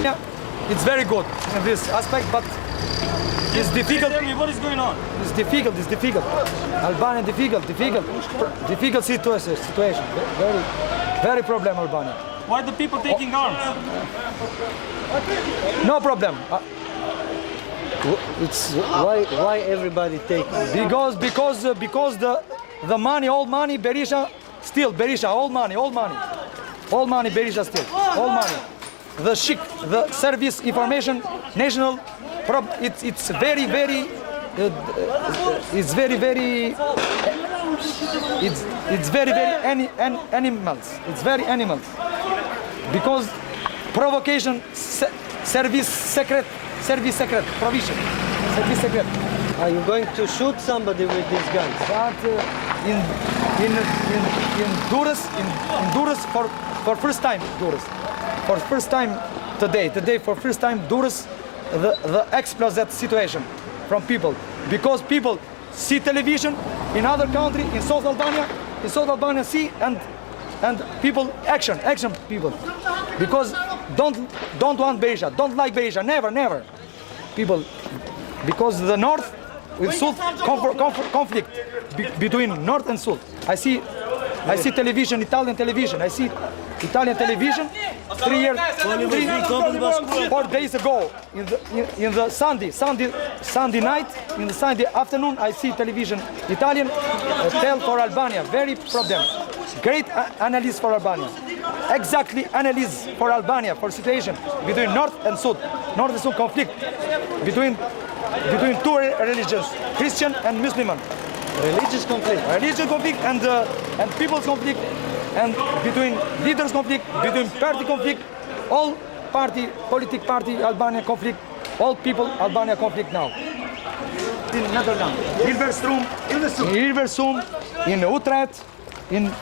Yeah, it's very good in this aspect, but it's difficult. Tell me what is going on. It's difficult. Albania difficult situation. Very problem Albania. Why the people taking arms? No problem. It's why everybody take Because the money, all money, Baresha, all money, Baresha still, all money. The SHIK, the Service Information National, it's very animals. It's very animals. Because provocation, service secret provision, service secret. Are you going to shoot somebody with these guns? But in Durrës for first time today for first time Durrës the explode that situation from people, because people see television in other country in South Albania see and people action people, because don't want Baresha, don't like Baresha, never people, because the north with South conflict between north and south. I see television, Italian television. I see Italian television 4 days ago in the Sunday night, in the Sunday afternoon. I see television Italian tell for Albania very problem. Great analysis for Albania. Exactly analysis for Albania for situation between north and south conflict between two religions, Christian and Muslim. Religious conflict. And people's conflict, and between leaders conflict, between party conflict, all political party Albania conflict, all people Albania conflict now. In Netherlands, Hilversum, in Utrecht, in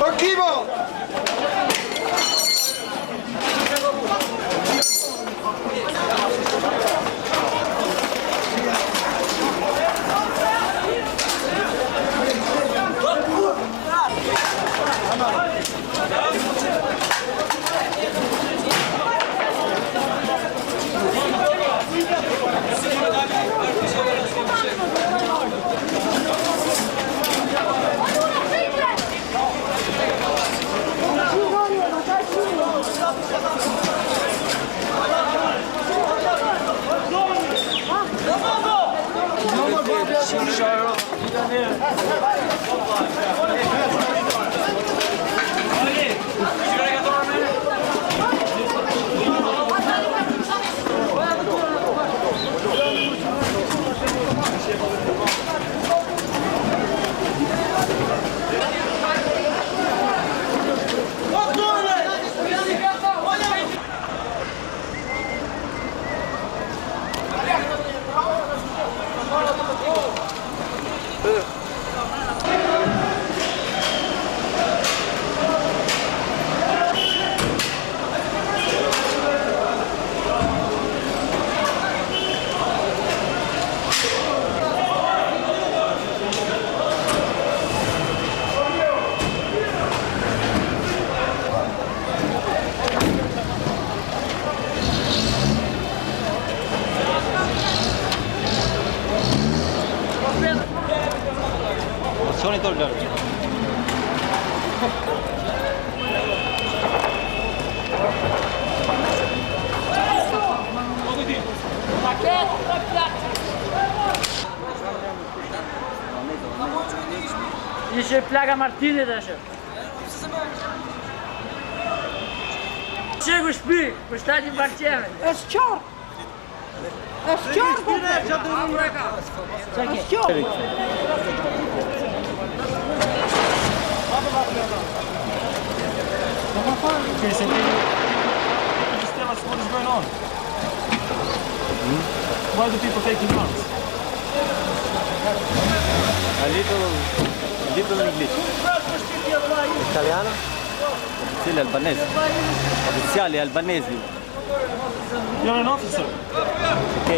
Archivo! Është plaga Martinit është. Çegu shtëpi, për shtatin barqeve. Është qartë. Është qartë. Është qartë. Okay, so can you just tell us what is going on? Why are the people taking arms? A little English. Italiano? Ufficiali albanesi. Ufficiali albanesi. You're an officer. Ok.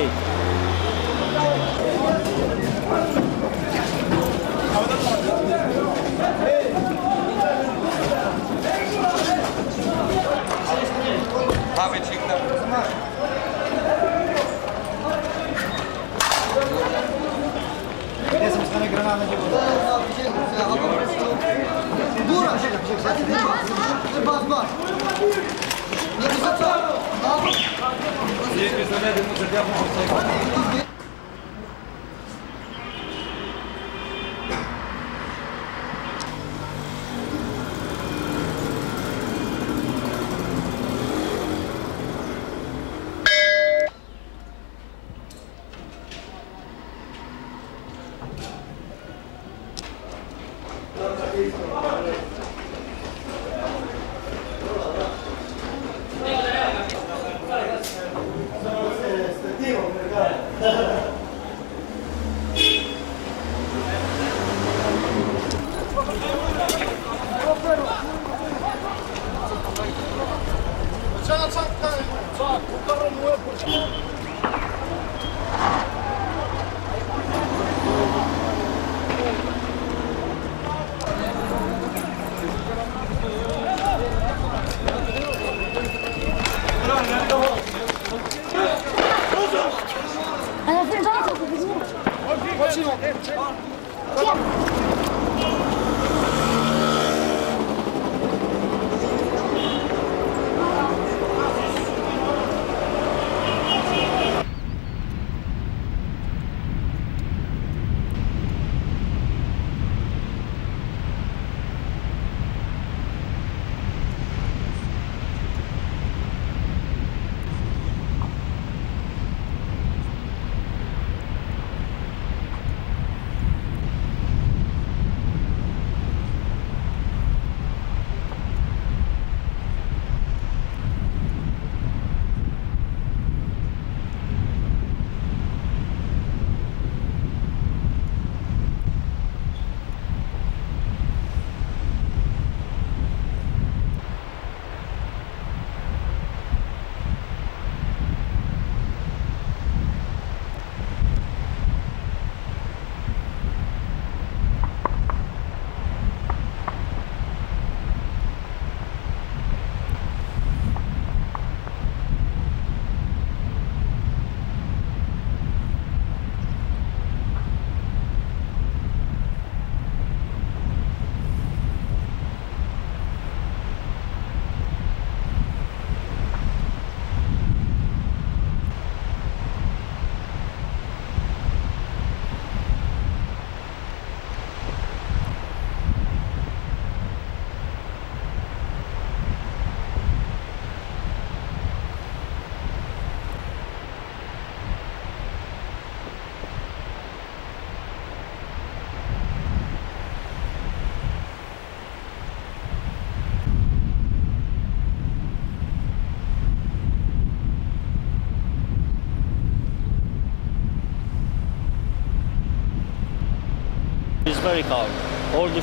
It's very calm. All the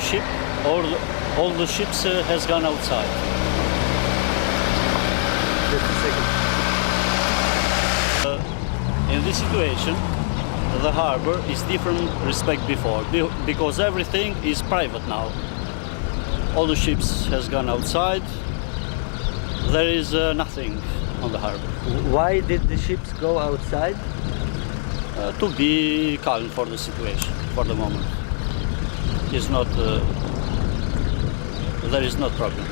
ships has gone outside. In this situation, the harbor is different respect before because everything is private now. All the ships has gone outside. There is nothing on the harbor. Why did the ships go outside? To be calm for the situation for the moment. Is not there is no problem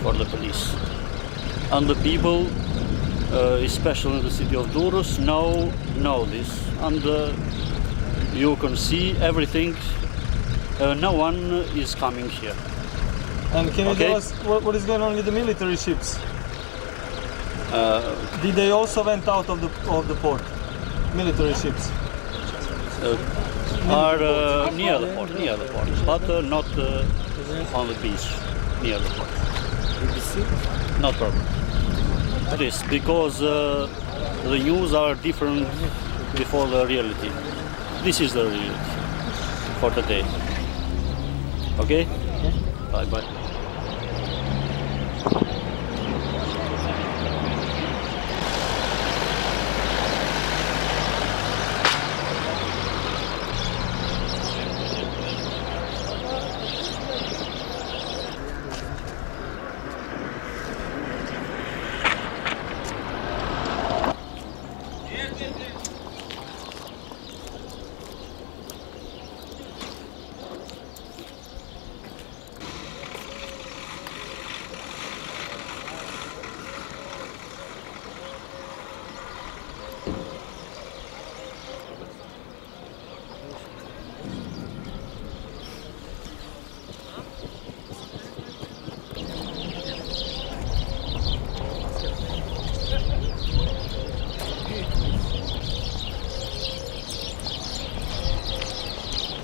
for the police, and the people, especially in the city of Durrës, know this, and you can see everything No one is coming here. And can you Okay. tell us what is going on with the military ships? Uh, Did they also went out of the port? Military ships. are near the port, but not on the beach, near the port. No problem. This because the news are different before the reality. This is the reality for today. Okay? Bye bye.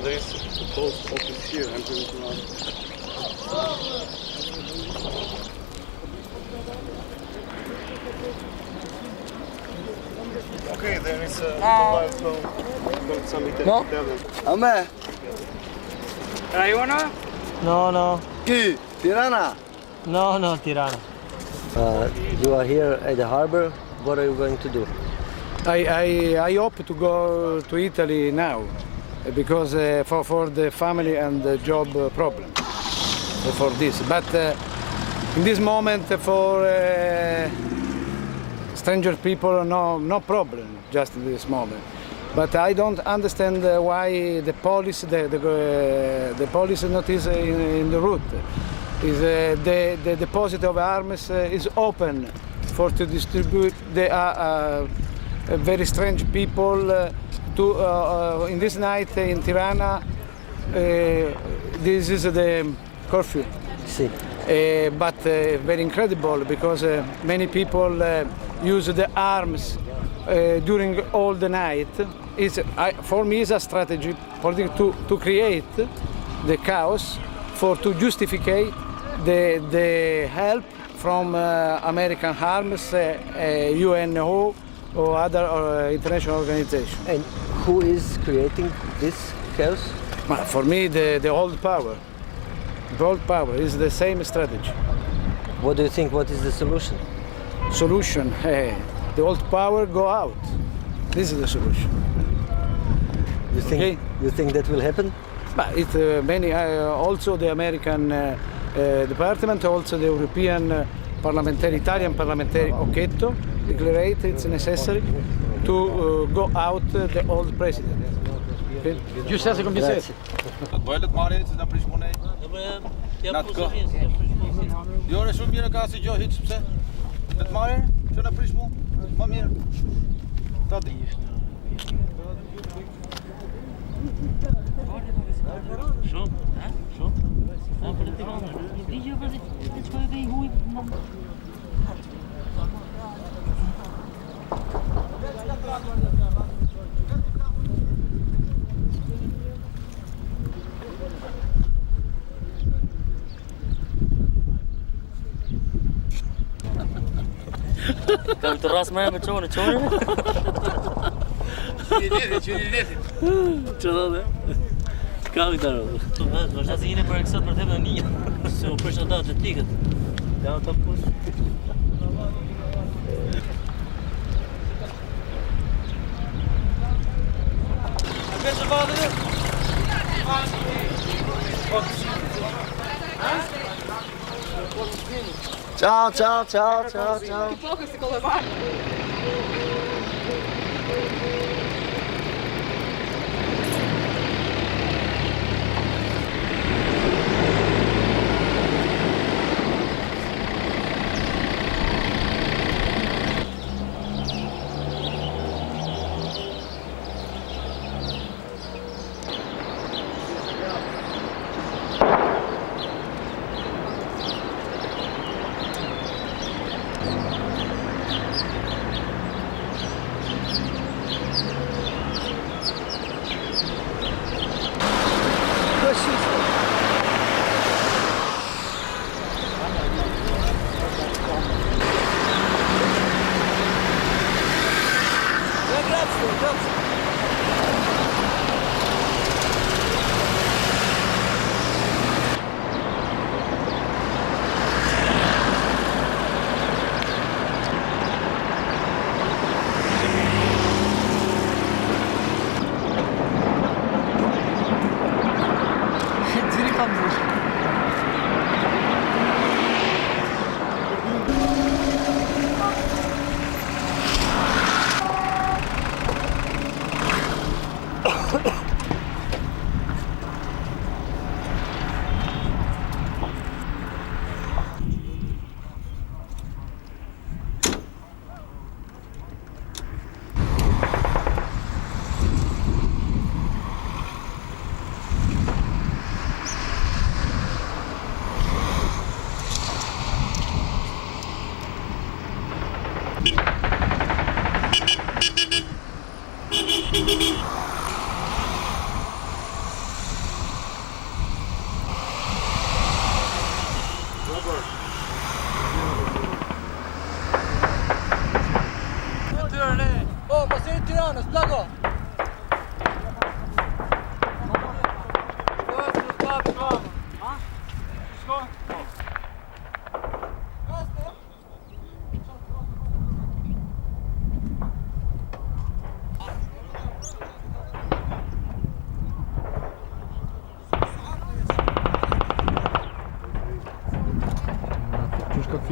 There is a post office here. I'm going to ask. Okay, there is a mobile phone. Got some No? Italian. A me? Rajona? No. Chi? Tirana? No, Tirana. You are here at the harbor. What are you going to do? I hope to go to Italy now because for the family and the job problem for this. But in this moment for stranger people, no problem. Just in this moment. But I don't understand why the police the police not is in the route. Is the deposit of arms is open for to distribute. They are very strange people to in this night in Tirana. This is the curfew. See. But very incredible because many people use the arms during all the night. For me, it's a strategy to create the chaos to justify the help from American arms, UNO or other international organizations. And who is creating this chaos? For me, the old power. The old power is the same strategy. What do you think? What is the solution? Solution, the old power go out. This is the solution. You think that will happen? But it many also the American department, also the European parliamentary, Italian parliamentary Occhetto declared it's necessary to go out the old president. Okay? Giusto come dice? Bëhet marrë se na prish punë. Jo, ne shumë mirë ka si gjë hiç pse. Të marrë, që na prish punë. Më mirë. Ta di. Kam të rras me qonë. Qyri leti. Që dhe dhe? Kam i të rrë. Vërshë se jine për eksot për temë në një. Se u përshë ata të tikët. Ja të push. Ciao. Focus kollë marrë.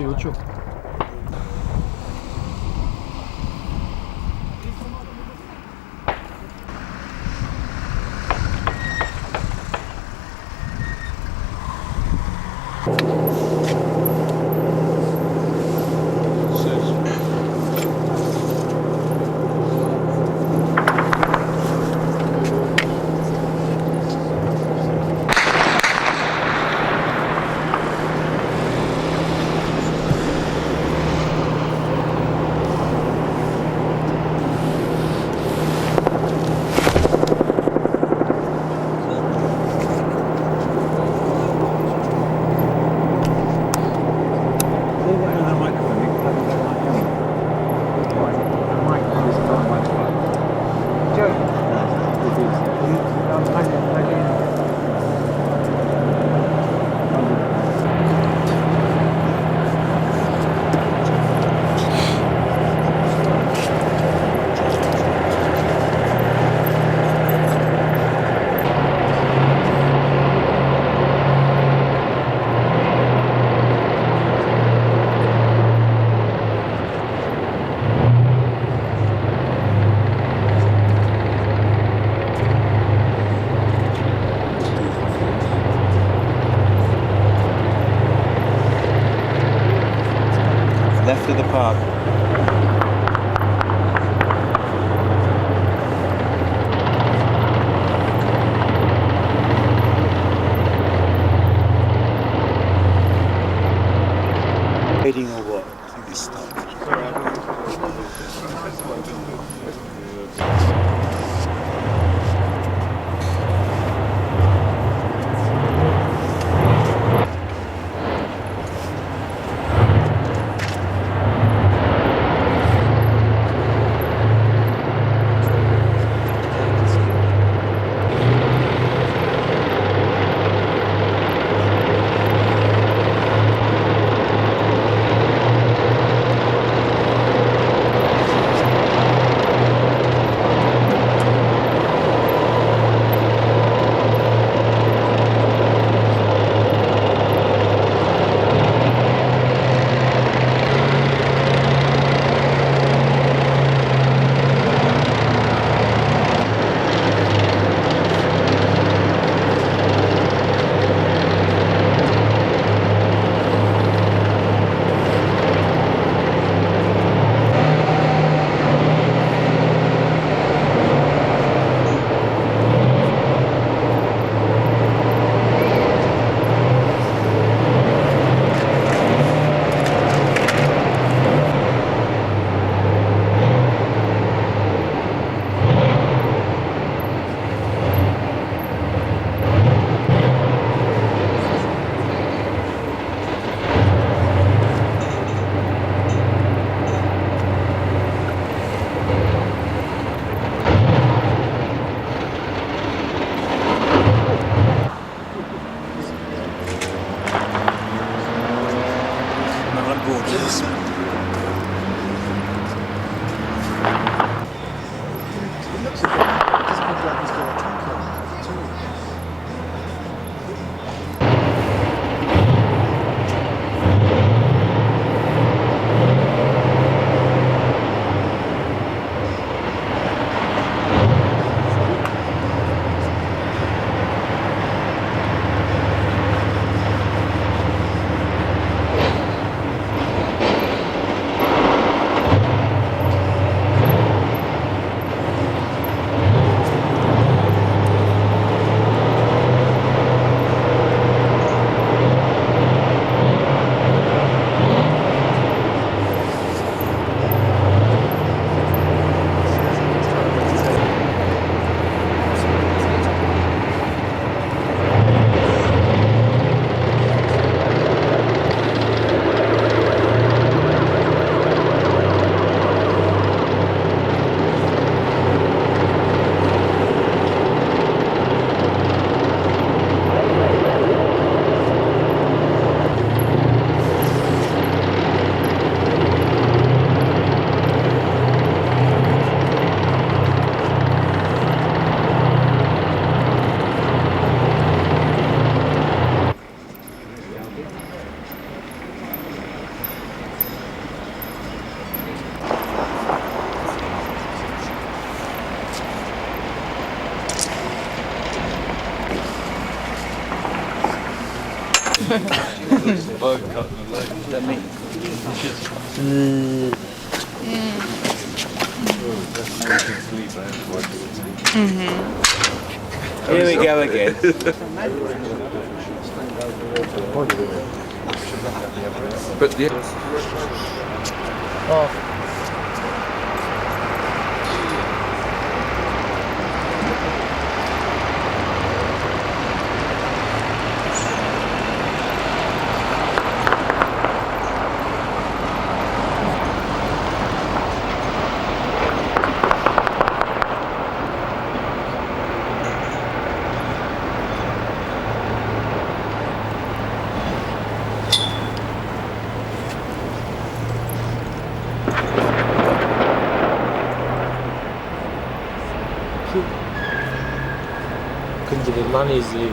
Uçuk. Left of the park. Waiting or what? I think it's stuck. That me? Here we go again. But the Kunde bir lan izliyor.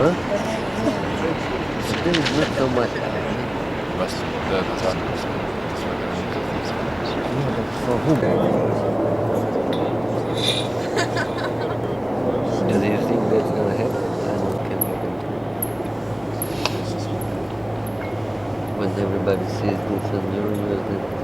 Huh? Still not so much. For whom? Do you think that's gonna happen? I know it can happen. When everybody sees this on your news,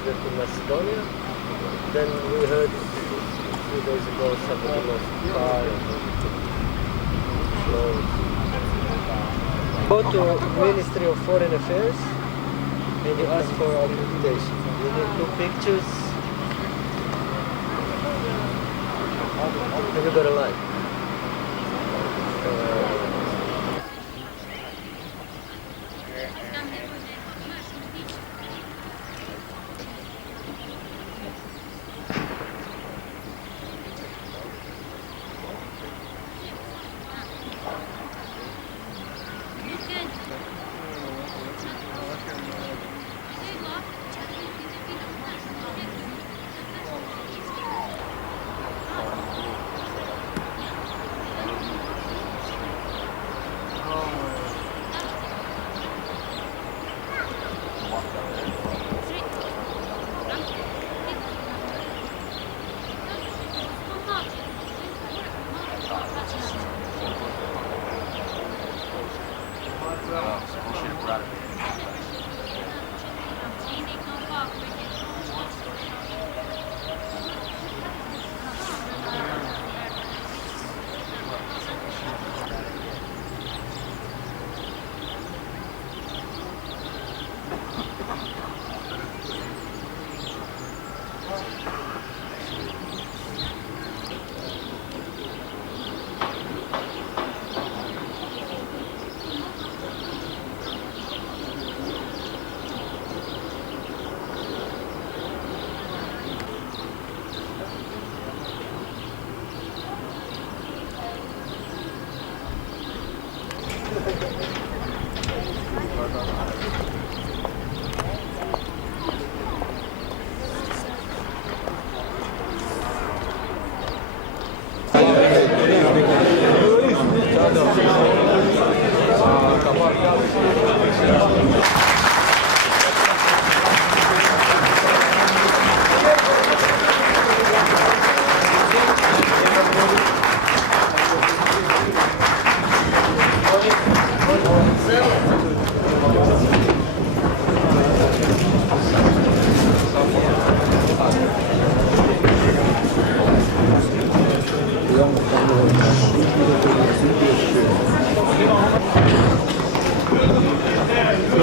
border to Macedonia. Then we heard a few days ago somebody lost a car and clothes. Go to Ministry of Foreign Affairs and you ask for accreditation. You need 2 pictures. Have you got a line?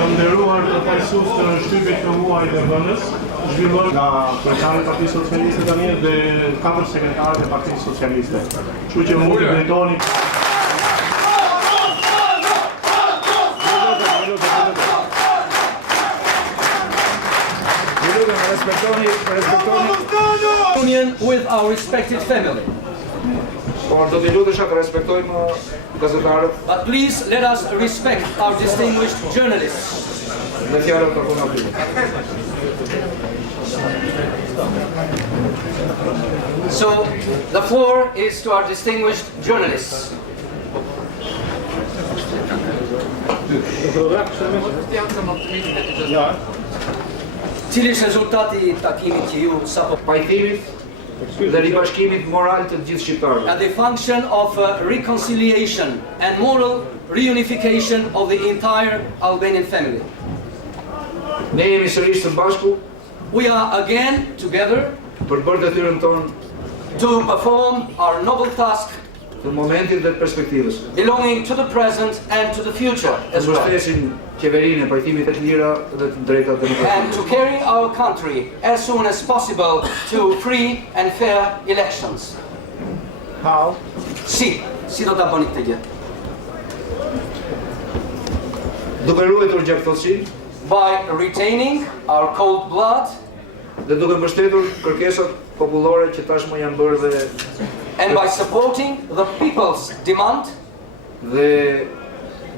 Nderuar të faqësues të shtypit të muaj të vënës, zhvillohet nga kryetari i Partisë Socialiste tani dhe 4 sekretarët e Partisë Socialiste. Kështu që mund të drejtoni. Union with our respected family. Por do t'i lutesha të respektojmë gazetarët. But please let us respect our distinguished journalists. Dhe fjalët për punën. So the floor is to our distinguished journalists. Cili është rezultati I takimit që ju sapo pajtimit dhe ribashkimit moral të gjithë shqiptarëve. And the function of reconciliation and moral reunification of the entire Albanian family. Ne jemi sërish së bashku. We are again together për bërë detyrën tonë to perform our noble task të momentit dhe të perspektivës. Belonging to the present and to the future as well. Mbështesin qeverinë e pajtimit të lira dhe të drejtat demokratike. And to carry our country as soon as possible to free and fair elections. How? Si do ta bëni këtë gjë? Duke ruajtur gjaktësinë, by retaining our cold blood, dhe duke mbështetur kërkesat popullore që tashmë janë bërë dhe and by supporting the people's demand dhe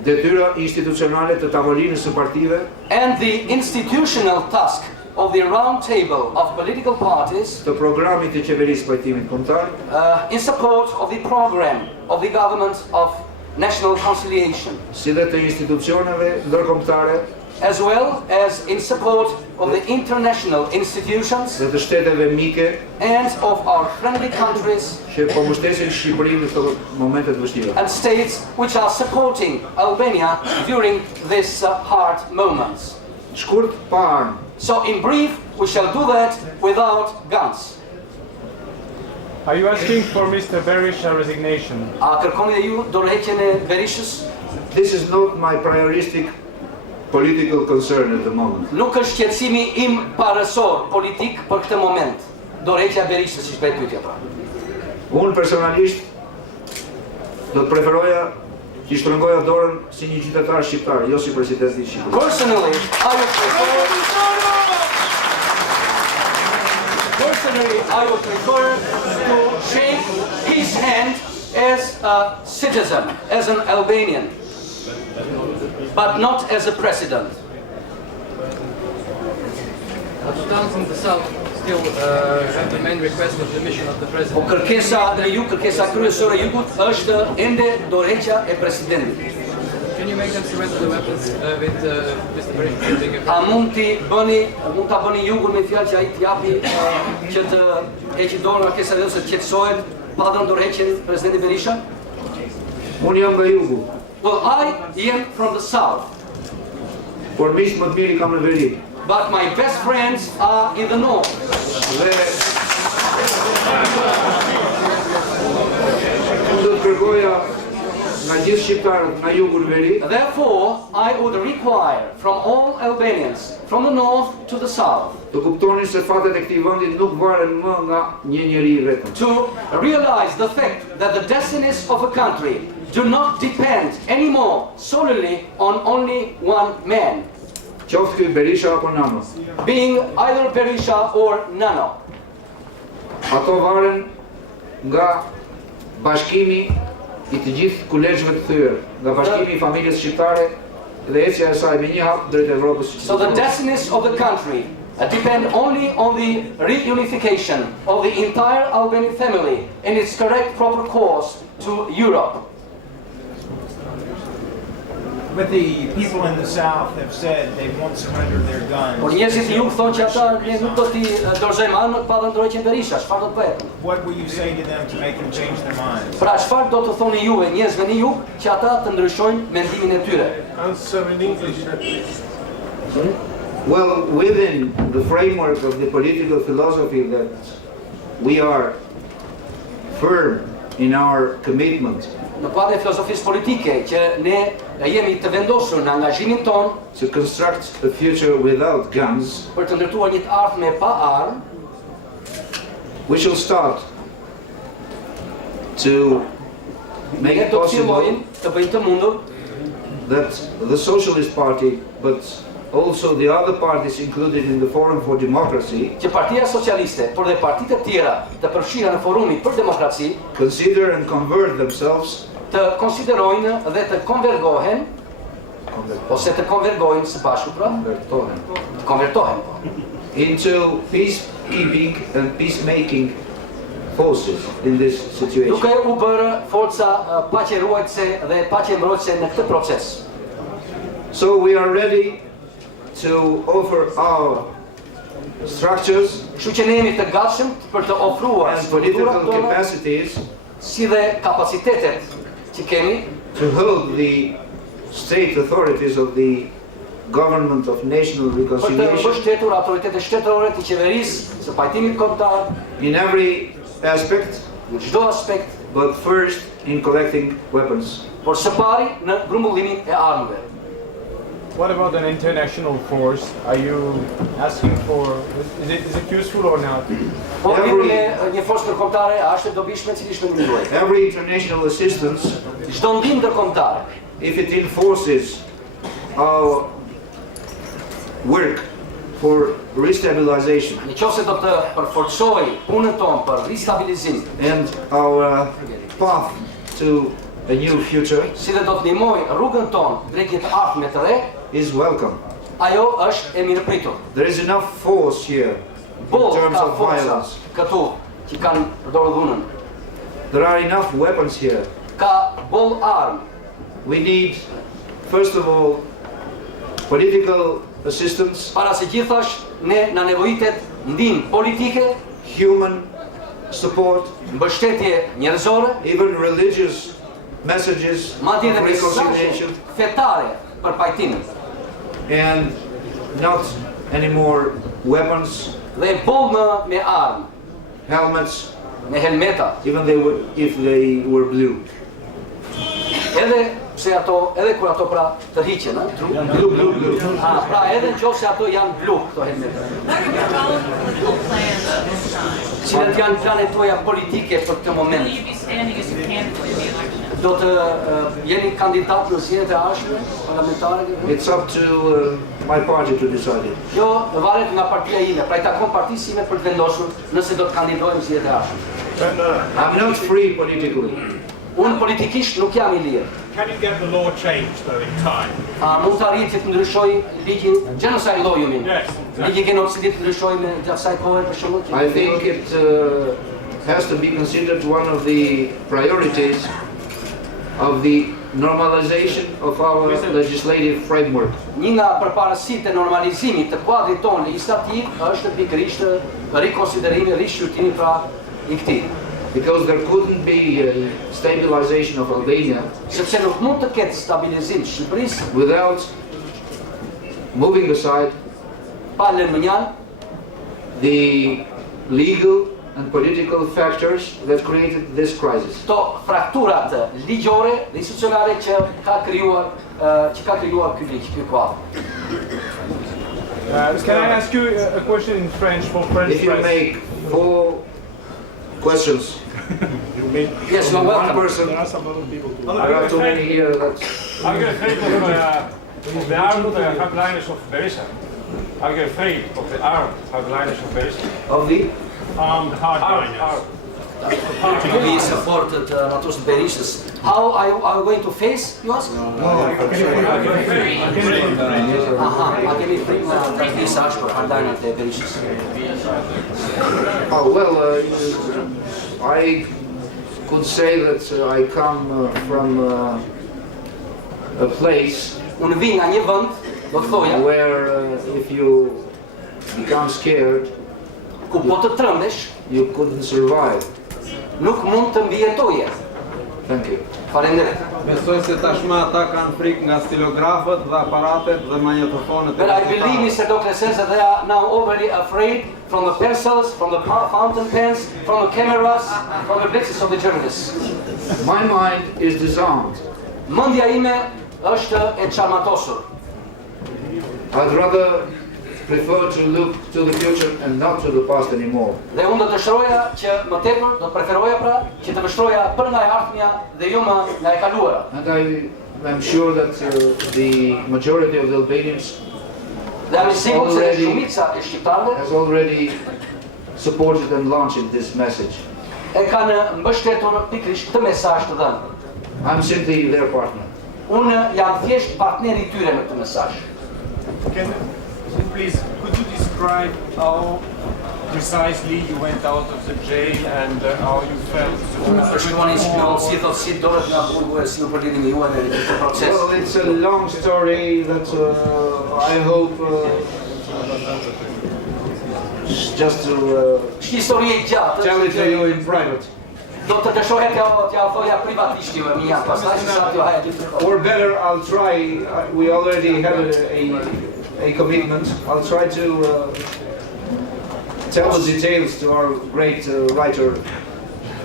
detyra institucionale të tavolinës së partive and the institutional task of the round table of political parties të programit të qeverisë pajtimit kombëtar in support of the program of the government of national conciliation, si dhe të institucioneve ndërkombëtare, as well as in support of the international institutions dhe të shteteve mike and of our friendly countries që po mbështesin Shqipërinë në këto momente të vështira. And states which are supporting Albania during these hard moments. shkurt pa armë. So in brief, we shall do that without guns. Are you asking for Mr. Baresha resignation? A kërkoni dhe ju dorëheqjen e Berishës? This is not my prioristic political concern at the moment. Nuk është qetësimi im parësor politik për këtë moment. Dorëheqja e Berishës, siç bëhet pyetja pra. Unë personalisht do të preferoja që shtrëngoja dorën si një qytetar shqiptar, jo si presidenti i Shqipërisë. Personally, I would prefer to shake his hand as a citizen, as an Albanian, but not as a president. Down from the south still have the main request of the mission of the president. Po kërkesa në jug, kërkesa kryesore e jugut është ende dorëheqja e presidentit. Can you make them surrender the weapons with Mr. Baresha? A mund ta bëni jugun me fjalë që ai t'japi që të heqë dorën nga kërkesa dhe se të qetësohen pa dhënë dorëheqjen presidenti Berisha? Unë jam nga jugu. Well, I am from the south. Por miq më të mirë kam në veri. But my best friends are in the north. Dhe unë do të kërkoja nga gjithë shqiptarët nga jugu në veri. Therefore, I would require from all Albanians, from the north to the south, të kuptoni se fatet e këtij vendi nuk varen më nga një njeri vetëm. to realize the fact that the destinies of a country do not depend anymore solely on only one man, Qoftë ky Berisha apo Nano. being either Berisha or Nano. Ato varen nga bashkimi i të gjithë kolegjve të thyer, nga bashkimi i familjes shqiptare dhe ecja e saj me një hap drejt Evropës. So the destinies of the country depend only on the reunification of the entire Albanian family and its correct proper course to Europe. But the people in the south have said they won't surrender their guns. Por njerëzit e jug thonë që ata ne nuk do t'i dorëzojmë armët pa dhënë dorëheqjen Berisha. Çfarë do të bëhet? What will you say to them to make them change their minds? Pra çfarë do të thoni juve njerëzve në jug që ata të ndryshojnë mendimin e tyre? Answer in English, please. Well, within the framework of the political philosophy that we are firm in our commitment Në kuadrin e filozofisë politike që ne jemi të vendosur në angazhimin ton to construct a future without guns, për të ndërtuar një ardhmë pa armë, we shall start to make ne it do të possible fillojmë të bëjmë të mundur that the Socialist Party, but also the other parties included in the Forum for Democracy, që Partia Socialiste, por dhe partitë e tjera të përfshira në Forumin për Demokraci, consider and convert themselves të konsiderojnë dhe të konvergohen ose të konvergojnë së bashku pra, të konvertohen into peacekeeping and peacemaking forces in this situation. duke u bërë forca paqeruajtëse dhe paqembrojtëse në këtë proces. So we are ready to offer our structures Kështu që ne jemi të gatshëm për të ofruar and political strukturat tona, capacities si dhe kapacitetet që kemi to hold the state authorities of the government of national për të reconciliation mbështetur autoritetet shtetërore të qeverisë së pajtimit kombëtar in every aspect, në çdo aspekt, but first in collecting weapons. por së pari në grumbullimin e armëve. What about an international force? Are you asking for, is it useful or not? Po me një forcë ndërkombëtare a është e dobishme, cili është mendimi juaj? Every international assistance, Çdo ndihmë ndërkombëtare, if it enforces our work for restabilization nëse do të përforcojë punën tonë për ristabilizim, and our path to a new future, si dhe do të ndihmojë rrugën tonë drejt një ardhme të re, is welcome. ajo është e mirëpritur. There is enough force here in terms Ka of forca violence. këtu që kanë përdorur dhunën. There are enough weapons here. Ka boll armë. We need, first of all, political assistance, Para së gjithash, ne na nevojitet ndihmë politike, human support, mbështetje njerëzore, even religious messages madje of edhe mesazhe reconciliation, fetare për pajtimin. and not anymore weapons, dhe bombë me armë, helmets, me helmeta. even if they were blue. Edhe pse ato, edhe kur ato pra tërhiqen, Blue. pra edhe nëse ato janë blu këto helmeta. Cilat janë planet tuaja politike për këtë moment? Do të jeni kandidat në zgjedhjet e ardhshme parlamentare? It's up to my party to decide it. Jo, varet nga partia ime, pra I takon partisë ime për të vendosur nëse do të kandidojmë në zgjedhjet e ardhshme. I'm not free politically. Unë politikisht nuk jam I lirë. Can you get the law changed though in time? A mund të arrijë të ndryshoj ligjin, genocide law ju min? Yes. Ligji genocidit të ndryshoj me gjatë kësaj kohe për shembull? I think it has to be considered one of the priorities of the normalization of our legislative framework. Një nga përparësitë e normalizimit të kuadrit tonë legjislativ është pikërisht rikonsiderimi, rishqyrtimi pra I këtij. Because there couldn't be a stabilization of Albania Sepse nuk mund të ketë stabilizim të Shqipërisë without moving aside pa lënë mënjan the legal and political factors that created this crisis. këto frakturat ligjore dhe institucionale që ka krijuar ky ligj, ky kuadër. Can I ask you a question in French for French If you press? make 4 questions, Yes, you're one welcome. person, There are some other people too. I got too many here that Are you afraid of the armed hardliners of Baresha? Are you afraid of the armed hardliners of Baresha? of the Armed hardliners. We support Matos Berishës. How are you going to face, you ask? Aha, a kemi frikë nga trafisa është për hardlinert e Berishës. Oh, well, I could say that I come from a place Unë vi nga një vend, do të thoja, where if you become scared, ku po të trëmbesh, you couldn't survive. nuk mund të mbijetoje. Thank you. Faleminderit. Besoj se tashmë ata kanë frikë nga stilografët dhe aparatet dhe magnetofonët. But I believe, Mr. Dr. says that they are now already afraid from the pencils, from the fountain pens, from the cameras, from the blitzes of the journalists. My mind is disarmed. Mendja ime është e çarmatosur. I'd rather prefer to look to the future and not to the past anymore. Dhe unë do të dëshiroja që më tepër, do të preferoja pra që të vështroja për nga e ardhmja dhe jo më nga e kaluara. And I'm sure that the majority of the Albanians Dhe jam I sigurt se shumica e shqiptarëve has already supported and launched this message. e kanë mbështetur pikërisht këtë mesazh të dhënë. I'm simply their partner. Unë jam thjesht partneri I tyre në këtë mesazh. Please, could you describe how precisely you went out of the jail and how you felt? Është një shpjegoj si thotë si dohet nga burgu e si u përditni juaj në këtë proces. Well, it's a long story that I hope just to Histori e gjatë. tell it to you in private. Do të dëshoja t'ja thoja privatisht ju e mia, pastaj sa t'ju haja gjithë. Or better, I'll try. We already have a commitment. I'll try to tell the details to our great writer,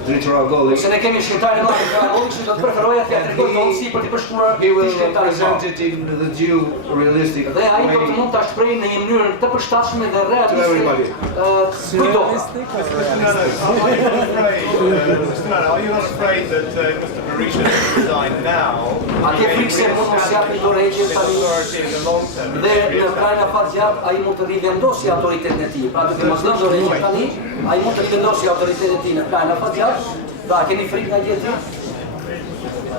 Dritor Agoli. Se ne kemi shkrimtarin e madh Agoli, që do të preferoja t'ja tregoj tonë për t'i përshkruar He will shkrimtarin. present it in the due, realistic Dhe ai do të way mund ta shprehë në një mënyrë të përshtatshme dhe to everybody. realiste. Mr. Nano, are you not afraid that Mr. Baresha resign now? A ke frikë se mund mos japi dorëheqjes tani? Dhe në krajin e fatgjat ai mund të rivendosë autoritetin e tij. Pra duke mos dhënë dorëheqje tani, ai mund të rivendosë autoritetin e tij në krajin e fatgjat. Da, keni frikë nga gjë tjetër?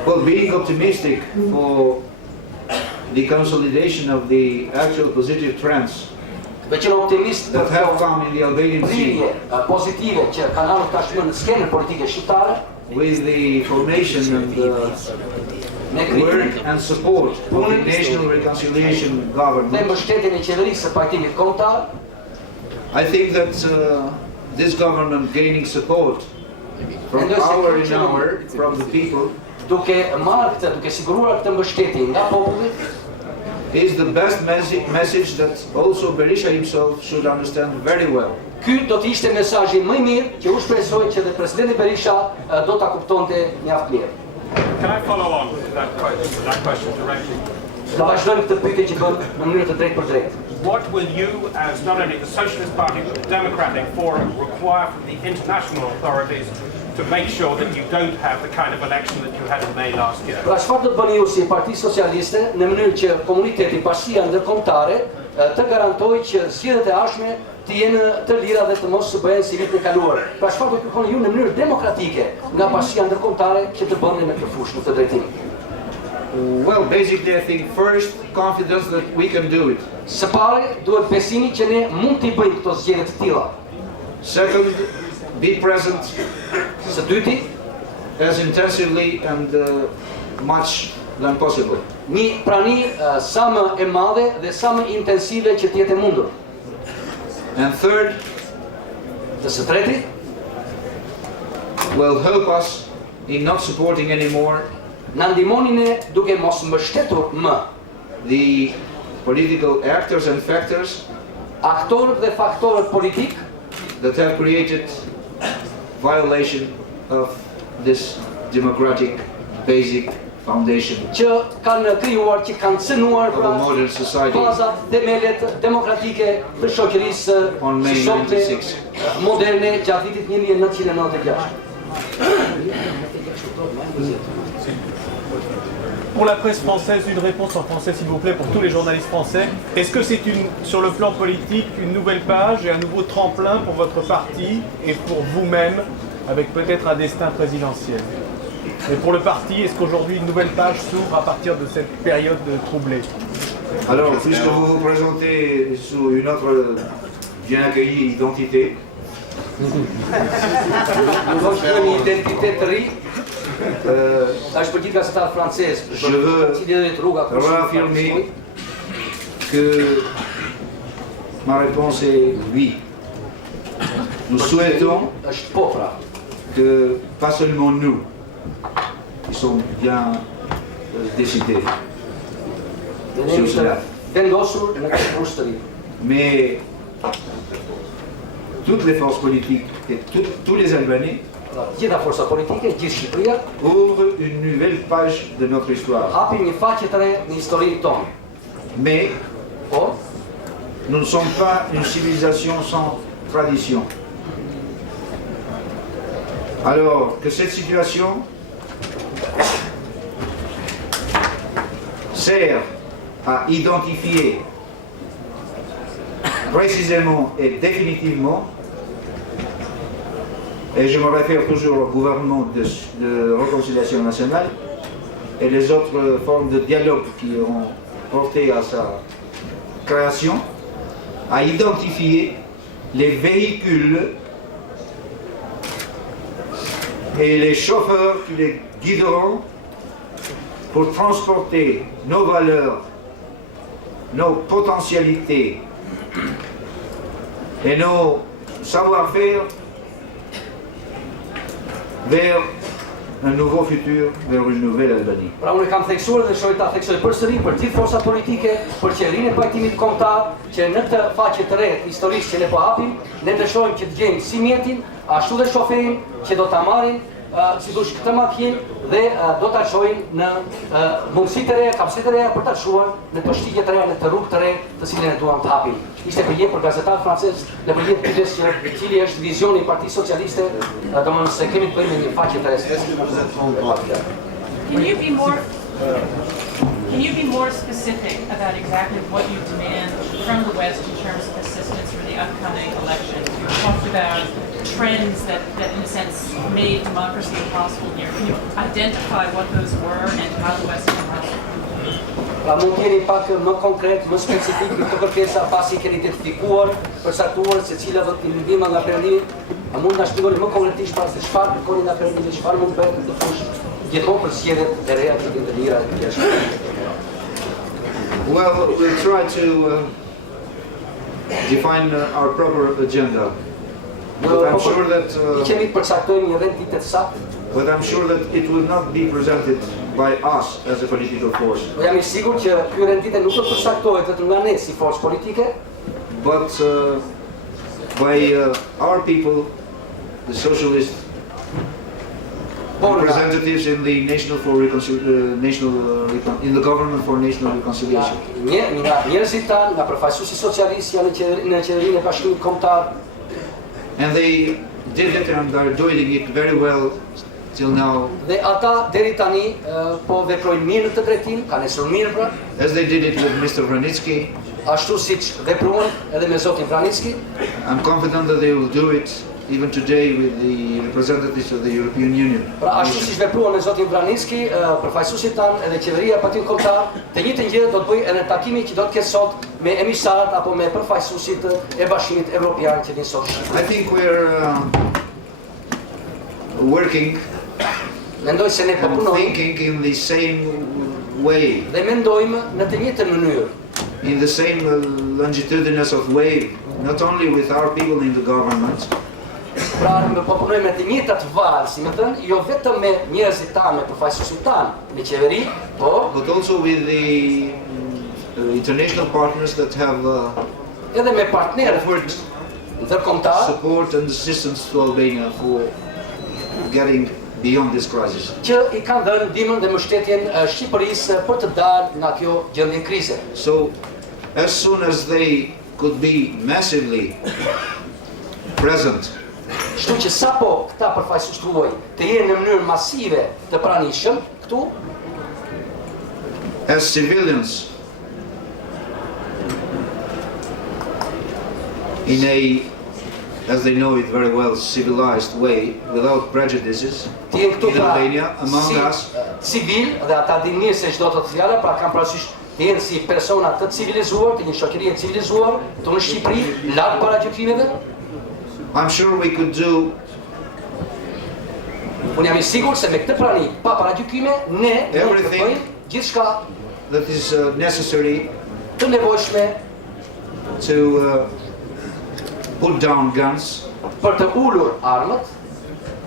Well, being optimistic for the consolidation of the actual positive trends Dhe që në optimist that have come in the Albanian scene pozitive që kanë ardhur tashmë në skenën politike shqiptare, with the formation and work and support of the National Reconciliation dhe Government, mbështetjen e qeverisë së pajtimit kombëtar, I think that this government gaining support from hour in hour from the people duke marrë këtë, duke siguruar këtë mbështetje nga populli, is the best message that also Baresha himself should understand very well. Ky do të ishte mesazhi më i mirë që u shpresoj që dhe presidenti Baresha do ta kuptonte mjaft mirë. Can I follow on with that question directly? Do vazhdojmë këtë pyetje që bën në mënyrë të drejtë për drejtë. What will you, as not only the Socialist Party but the Democratic Forum, require from the international authorities to make sure that you don't have the kind of election that you had in May last year? Pra çfarë do të bëni ju si Parti Socialiste në mënyrë që komuniteti, bashkia ndërkombëtare të garantojë që zgjedhjet e ardhshme të jenë të lira dhe të mos bëhen si vitin e kaluar. Pra çfarë do të kërkoni ju në mënyrë demokratike nga bashkia ndërkombëtare që të bëni në këtë fushë, në këtë drejtim? Well, basically I think first confidence that we can do it. Së pari duhet besimi që ne mund t'i bëjmë këto zgjedhje të tilla. Second, be present. Së dyti, as intensively and much than possible. Një prani sa më e madhe dhe sa më intensive që të jetë e mundur. And third, së treti, will help us in not supporting anymore na ndihmoni ne duke mos mbështetur më the political actors and factors aktorët dhe faktorët politik that have created violation of this democratic basic foundation që kanë krijuar, që kanë cënuar of a modern society bazat, themelet demokratike të shoqërisë sot moderne gjatë vitit 1996. Pour la presse française, une réponse en français s'il vous plaît pour tous les journalistes français. Est-ce que c'est sur le plan politique une nouvelle page et un nouveau tremplin pour votre parti et pour vous-même avec peut-être un destin présidentiel? Et pour le parti, est-ce qu'aujourd'hui une nouvelle page s'ouvre à partir de cette période troublée? Alors, puisque vous vous présentez sous une autre bien accueillie identité, je veux réaffirmer que ma réponse est oui. Nous souhaitons que pas seulement nous, qui sommes bien décidés sur cela, mais toutes les forces politiques et tous les Albanais ouvrent une nouvelle page de notre histoire. Mais nous ne sommes pas une civilisation sans tradition. Alors que cette situation sert à identifier précisément et définitivement, et je me réfère toujours au gouvernement de réconciliation nationale et les autres formes de dialogue qui ont porté à sa création, à identifier les véhicules et les chauffeurs qui les guideront pour transporter nos valeurs, nos potentialités et nos savoir-faire vers un nouveau futur, vers une nouvelle Albanie. Pra unë kam theksuar dhe shoj ta theksoj përsëri për gjithë forcat politike, për qeverinë e pajtimit kombëtar, që në këtë faqe të re historisë që ne po hapim, ne dëshirojmë që të gjejmë si mjetin, ashtu dhe shoferin që do ta marrin sidosh këtë makinë dhe do ta çojnë në mundësi të reja, kapacitete të reja për ta çuar në këto shtigje të reja, në të rrugë të re, të cilën e duam të hapim. Ishte përgjigje për gazetar francez, në përgjigje pyetjes që cili është vizioni i Partisë Socialiste, domethënë se kemi të bëjmë me një faqe të re. Can you be more specific about exactly what you demand from the West in terms of assistance for the upcoming elections? You talked about trends that in a sense made democracy impossible here. Can you identify what those were and how the West can help? Pra mund t'jeni pak më konkret, më specifik në këto kërkesa pasi keni identifikuar, përcaktuar se cilat do të ndihma nga Perëndimi, a mund na shpjegoni më konkretisht pas se çfarë kërkoni nga Perëndimi, çfarë mund bëhet në këtë fushë, gjithmonë për zgjedhjet e reja që janë të lira të jashtë. Well, we'll try to define our proper agenda. But I'm sure that it will not be presented by us as a political force. Jam I sigurt që ky renditje nuk do të përcaktohet vetëm nga ne si forcë politike, but by our people, the socialist representatives in the in the government for national reconciliation. Nga njerëzit tanë, nga përfaqësuesit socialistë janë në qeverinë e Bashkimit Kombëtar. And they did it and are doing it very well till now. Dhe ata deri tani po veprojnë mirë në këtë drejtim, kanë nisur mirë pra. As they did it with Mr. Vranitsky. Ashtu siç vepruan edhe me zotin Vranitsky. I'm confident that they will do it even today with the representatives of the European Union. Pra ashtu siç vepruan me zotin Vranitsky, përfaqësuesit tanë edhe qeveria e Bashkimit Kombëtar, të njëjtën gjë do të bëjë edhe në takimin që do të ketë sot me emisarat apo me përfaqësuesit e Bashkimit Evropian që vijnë sot. I think we're working Mendoj se ne po punojmë thinking in the same way. Dhe mendojmë në të njëjtën mënyrë. In the same longitudinous of way, not only with our people in the government. Pra po punojmë me të njëjtat valë, si më thënë, jo vetëm me njerëzit tanë, me përfaqësuesit tanë në qeveri, but also with the international partners that have edhe me partnerët ndërkombëtar support and assistance to Albania for getting beyond this crisis. Që I kanë dhënë ndihmën dhe mbështetjen Shqipërisë për të dalë nga kjo gjendje krize. So, as soon as they could be massively present, kështu që sapo këta përfaqësues tuaj të jenë në mënyrë masive të pranishëm këtu, as civilians, in a, as they know it very well, civilized way, without prejudices, in Albania, among us. Civil, dhe ata dinë mirë se çdo të thotë fjala, pra kanë parasysh të jenë si persona të civilizuar, të një shoqërie e civilizuar, këtu në Shqipëri, larg para gjykimeve. I'm sure we could do. Unë jam I sigurt se me këtë prani, pa paragjykime, ne mund të bëjmë gjithçka that is necessary të nevojshme to put down guns, për të ulur armët,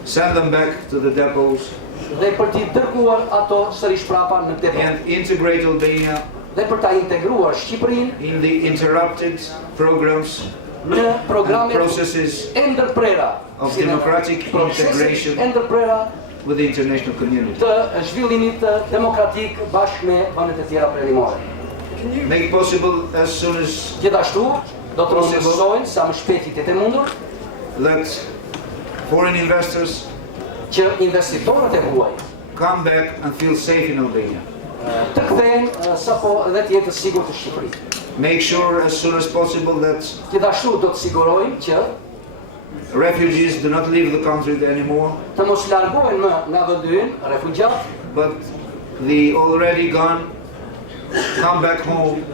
send them back to the depots, dhe për t'i dërguar ato sërish prapa në depo. and integrate Albania dhe për ta integruar Shqipërinë in the interrupted programs në programet processes e ndërprera of democratic integration with the international community. Të zhvillimit demokratik bashkë me vendet e tjera perëndimore. Make possible as soon as Gjithashtu do të mësojnë sa më shpejt I të mundur that foreign investors që investitorët e huaj come back and feel safe in Albania. Të kthehen sapo dhe të jetë të sigurt në Shqipëri. Make sure as soon as possible that Gjithashtu do të sigurojmë që refugees do not leave the country anymore, të mos largohen më nga vendi ynë refugjat, but the already gone come back home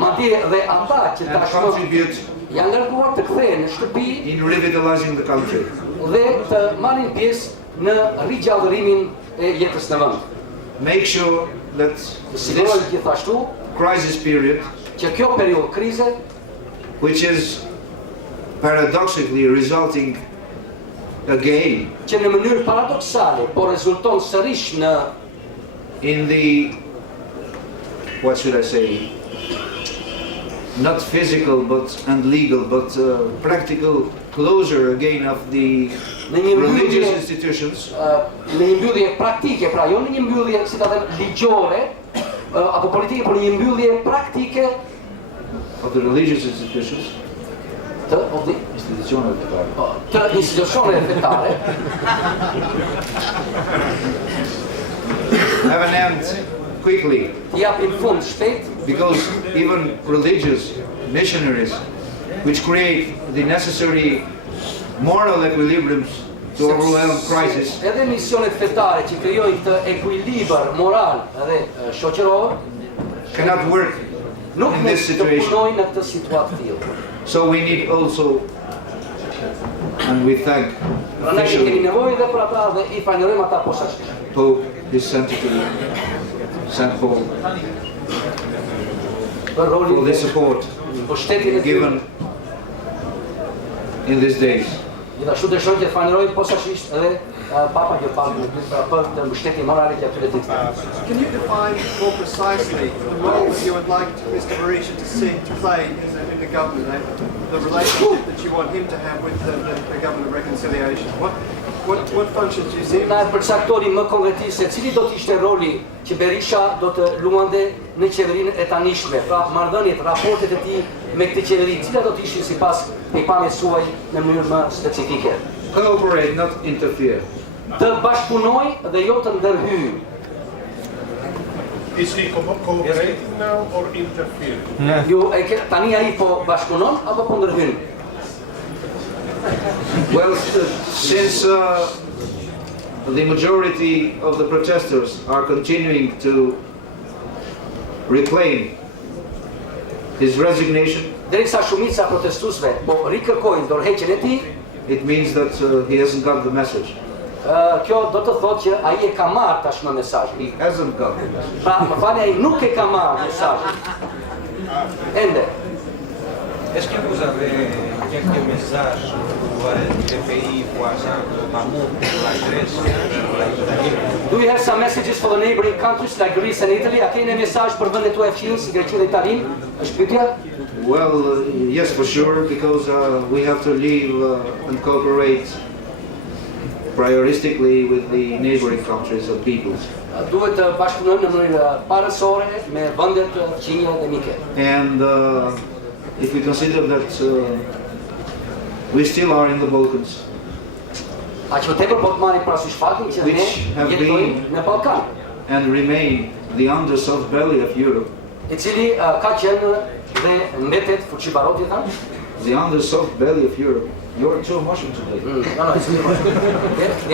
madje dhe ata që and tashmë contribute janë larguar të kthehen në shtëpi in revitalizing the country. dhe të marrin pjesë në rigjallërimin e jetës në vend. Make sure that Sigurojmë gjithashtu crisis period, që kjo periudhë krize, which is paradoxically resulting again që në mënyrë paradoksale po rezulton sërish në in the, what should I say, not physical and legal, but practical closure again of the religious institutions. Në një mbyllje praktike, pra jo në një mbyllje, si ta them, ligjore apo politike, por në një mbyllje praktike of the religious institutions. Të institucioneve fetare. Have an end quickly. Japim fund shpejt. Because even religious missionaries, which create the necessary moral equilibriums to overwhelm crisis, Edhe misionet fetare që krijojnë këtë ekuilibër moral dhe shoqëror cannot work in this situation. Punojnë në këtë situatë tillë. So we need also, and we thank officially Pope, his sanctity, St. Paul, for the support given in these days. Gjithashtu dëshiroj të falenderoj posaçërisht edhe Papa Gjergj për të mbështetjen morale që aty ditë. Can you define more precisely the role that you would like Mr. Baresha to play in the government, the relationship that you want him to have with the government of reconciliation? What functions do you see? Na përcaktoni më konkretisht se cili do të ishte roli që Berisha do të luante në qeverinë e tanishme, pra marrëdhëniet, raportet e tij me këtë qeveri, cilat do të ishin sipas pikpamjes suaj në mënyrë më specifike. Cooperate, not interfere. Të bashkëpunoj dhe jo të ndërhyjë. Is he cooperating now or interfering? Ju tani ai po bashkëpunon apo po ndërhyn? Well, since the majority of the protesters are continuing to reclaim his resignation, derisa shumica protestuesve po rikërkojnë dorëheqjen e tij, it means that he hasn't got the message. Kjo do të thotë që ai e ka marrë tashmë mesazhin. He hasn't got the message. Pra, më falni, ai nuk e ka marrë mesazhin. Ende. Est-ce que vous avez quelques messages pour les pays voisins, notamment pour la Grèce et la Italie? Do you have some messages for the neighboring countries like Greece and Italy? A keni mesazh për vendet tuaja fqinjës, si Greqinë dhe Italinë? Është pyetja? Well, yes, for sure, because we have to live and cooperate prioristically with the neighboring countries and peoples. Duhet të bashkëpunojmë në mënyrë parësore me vendet fqinje dhe mike. And if we consider that we still are in the Balkans, which have been and remain the undersoft belly of Europe, the undersoft belly of Europe. You're too emotional today. No, it's the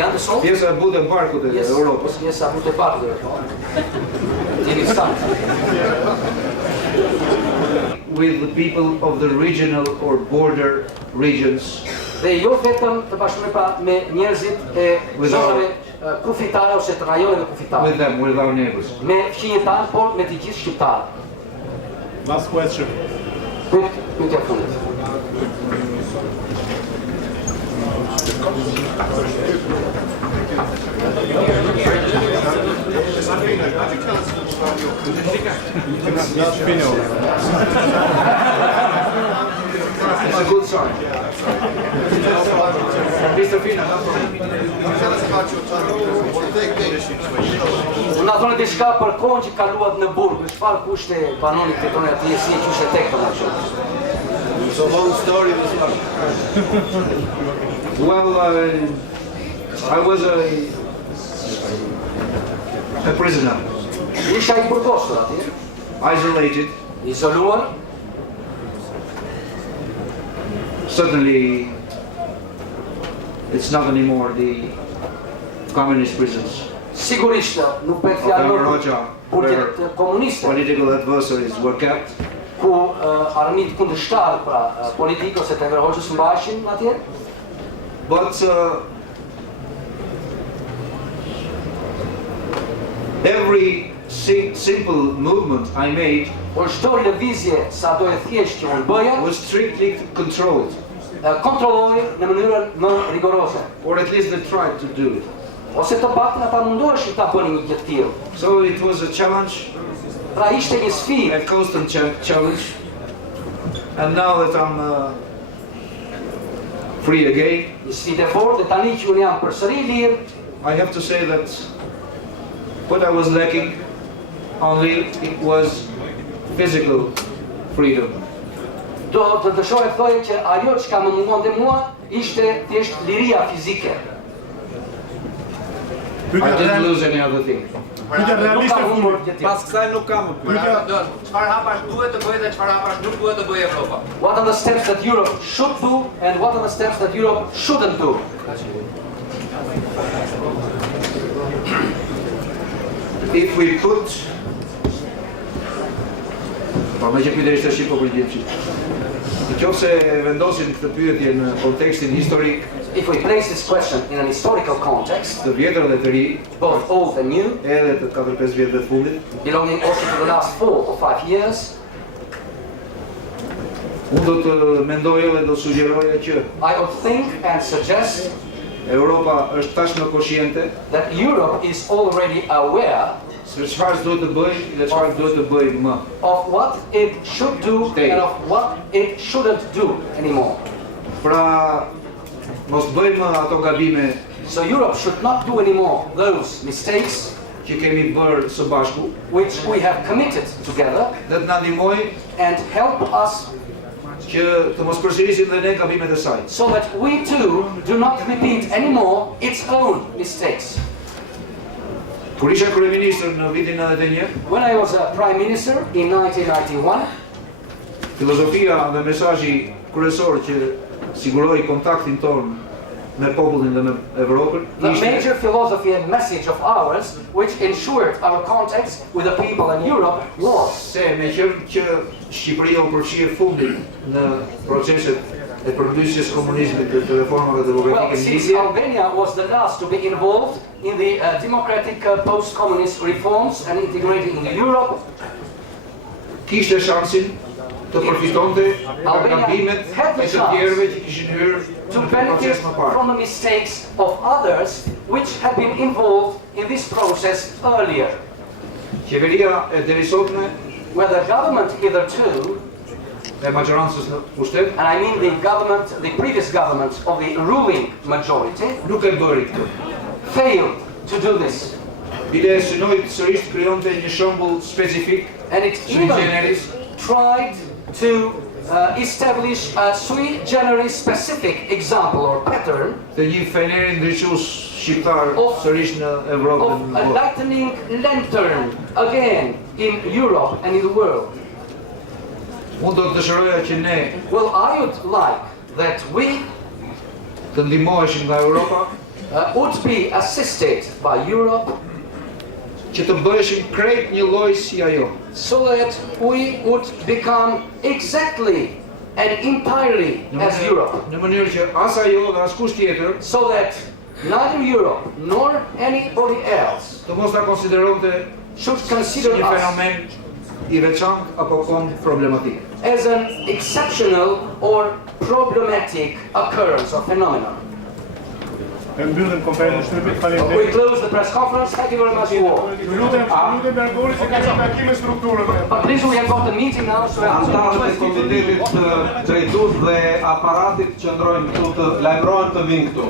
undersoft? Yes, I put a bark with Europe. Yes, I put a bark with with the people of the regional or border regions. Dhe jo vetëm të bashkëpunë me njerëzit e zonave kufitare ose të rajoneve kufitare. With them, with our neighbors. Me fqinjet tanë, por me të gjithë shqiptarët. Last question. Pyetja fundit. It's a good sign. Mr. Fina, tell us about your time. What do you think? Na thonë diçka për kohën që kaluat në burg, çfarë kushte banoni këtu tonë atje si e qushte tek domethënë. It's a long story this one. Well, I was a prisoner. Isha I burgosur atje. Isolated. Izoluar. Certainly, it's not anymore the communist prisons. Sigurisht nuk bëhet fjalë where political adversaries were kept. Ku armit kundërshtar pra politik ose të Enver Hoxhës mbaheshin atje. But every simple movement I made çdo lëvizje sado e thjeshtë që unë bëja was strictly controlled. Kontrolloj në mënyrën më rigoroze. Or at least they tried to do it. Ose të paktën ata mundoheshin ta bënin një gjë të tillë. So it was a challenge. Pra ishte një sfidë. A constant challenge. And now that I'm free again, një sfidë e fortë, tani që unë jam përsëri I lirë, I have to say that what I was lacking only it was physical freedom. Do të dëshoj të thojë që ajo që ka më mungonte mua ishte thjesht liria fizike. I didn't lose any other thing. Pas kësaj nuk kam më pyetje. Çfarë hapash duhet të bëjë dhe çfarë hapash nuk duhet të bëjë Evropa? What are the steps that Europe should do and what are the steps that Europe shouldn't do? If we put me që pyetja ishte shqipo përgjithësisht. Nëse vendosim këtë pyetje në kontekstin historik, if we place this question in an historical context, të vjetër dhe të ri, both old and new, edhe të 4-5 vjetëve të fundit, belonging also to the last 4 or 5 years, Unë do të mendoja dhe do të sugjeroja që I would think and suggest Europa është tashmë konsciente that Europe is already aware se çfarë duhet të bëjë dhe çfarë duhet të bëjë më. Of what it should do and of what it shouldn't do anymore. Pra, mos bëjmë ato gabime. So Europe should not do anymore those mistakes që kemi bërë së bashku, which we have committed together, dhe të na ndihmojë and help us që të mos përsërisim dhe ne gabimet e saj. So that we too do not repeat anymore its own mistakes. Kur isha kryeministër në vitin 91, when I was a prime minister in 1991, filozofia dhe mesazhi kryesor që siguroi kontaktin ton me popullin dhe me Evropën, the major philosophy and message of ours, which ensured our contacts with the people in Europe, was se me që Shqipëria u përfshirë fundit në proceset e përmbysjes komunizmit dhe të reformave demokratike në since Libye. Albania was the last to be involved in the democratic post-communist reforms and integrating in Europe, kishte shansin të përfitonte nga gabimet e të tjerëve që kishin hyrë to në benefit proces më parë. from the mistakes of others which have been involved in this process earlier. Qeveria e derisotme, where the government hitherto, e maggiorancës në pushtet, and I mean the government, the previous government of the ruling majority, nuk e bëri këtë. Failed to do this. Bile synoi sërish të krijonte një shembull specifik, and it even tried to establish a sui generis specific example or pattern të një feneri ndriçues shqiptar sërish në Evropë dhe në a botë. lightning lantern again in Europe and in the world. Unë do të dëshiroja që ne I would like that we të ndihmoheshim nga Europa, would be assisted by Europe, që të bëheshim krejt një lloj si ajo. So that we would become exactly and entirely as Europe. Në mënyrë që as ajo dhe as kush tjetër, so that neither Europe nor anybody else të mos ta konsideronte should consider një us fenomen I veçantë apo kom problematik. As an exceptional or problematic occurrence or phenomenon. Mbyllim konferencën Shtypit. We close the press conference. Thank you very much for all. Lutem Bergori se ka takime strukturave. But please, we have got a meeting now, so Antarët e komitetit drejtues dhe aparatit qëndrojnë këtu të lajmërohen të vinë këtu.